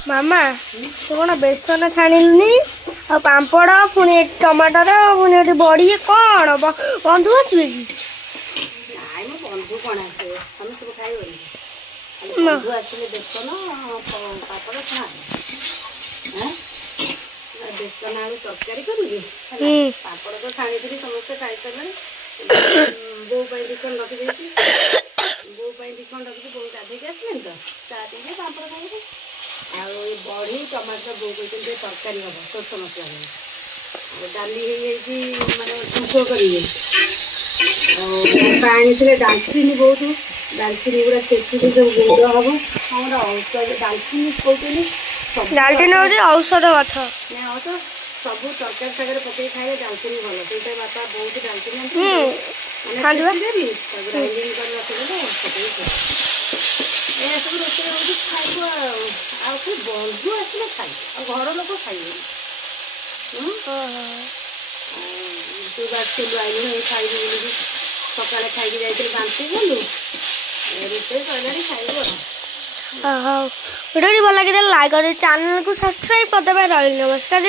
ମାମା ତୁ କ'ଣ ବେସନ ଛାଣିଲୁନି ଆଉ ପାମ୍ପଡ଼ ପୁଣି ଟମାଟର ପୁଣି ଏଠି ବଡ଼ି କ'ଣ ବନ୍ଧୁ ଆସିବେ କି? ନାଇଁ ମୋ ବନ୍ଧୁ କ'ଣ ଆସିବେ ଆମେ ସବୁ ଖାଇବନି ବନ୍ଧୁ ଆସିଲେ ବେସନ ପାମ୍ପଡ଼ ଛଣା ବେସନ ଆଳୁ ତରକାରୀ କରିବି ପାମ୍ପଡ଼ ତ ଛାଣିଥିଲି ସମସ୍ତେ ଖାଇସାରିଲେଣି ବୋଉ ପାଇଁ ଦିଖଣ୍ଡ ରଖିଦେଇଛି ବୋଉ ପାଇଁ ଦିଖଣ୍ଡ ରଖିଛି ବୋଉ ଗାଧେଇକି ଆସିଲେଣି ତ ଚା ଟିକେ ପାମ୍ପଡ଼ ଖାଇବି ଆଉ ଏ ବଢ଼ି ଟମାଟର ବୋଉ କହିଛନ୍ତି ତରକାରୀ ହେବ ସୋରିଷ ମସଲା ଦେଇ ଆଉ ଡାଲି ହେଇଯାଇଛି ମାନେ ଛୁଙ୍କ କରିବେ ଆଉ ଆଣିଥିଲେ ଡାଲଚିନି ବହୁତ ଡାଲଚିନି ଗୁଡ଼ା ଛେଚିକି ସବୁ ଗୁଣ୍ଡ ହେବ ହଁ ଗୋଟେ ଔଷଧ ଡାଲଚିନି କହୁଛନ୍ତି ଡାଲଚିନି ହେଉଛି ଔଷଧ ଗଛ ନା ଔଷଧ ସବୁ ତରକାରୀ ସାଗରେ ପକେଇକି ଖାଇଲେ ଡାଲଚିନି ଭଲ ସେଇଟା ବାପା ବହୁତ ଡାଲଚିନି ମାନେ ଛେଚିଦେବି ତାକୁ ଗ୍ରାଇଣ୍ଡିଙ୍ଗ କରି ରଖିଦେଲେ ପକେଇକି ଏସବୁ ରୋଷେଇ ହେଉଛି ଖାଇବ ଆଉ କି ବନ୍ଧୁ ଆସିଲେ ଖାଇବ ଆଉ ଘର ଲୋକ ଖାଇବେନି ତୁ ବାସିଲୁ ଆଇଲୁ ଏଇ ଖାଇବୁ ବୋଲିକି ସକାଳେ ଖାଇକି ଯାଇଥିଲି ବାନ୍ତି ଗଲୁ ରୋଷେଇ ସରିଲାଣି ଖାଇବୁ ହଉ ଭିଡ଼ିଓଟି ଭଲ ଲାଗିଲେ ଲାଇକ୍ କରି ଚ୍ୟାନେଲକୁ ସବସ୍କ୍ରାଇବ୍ କରିଦେବେ ରହିଲି ନମସ୍କାର।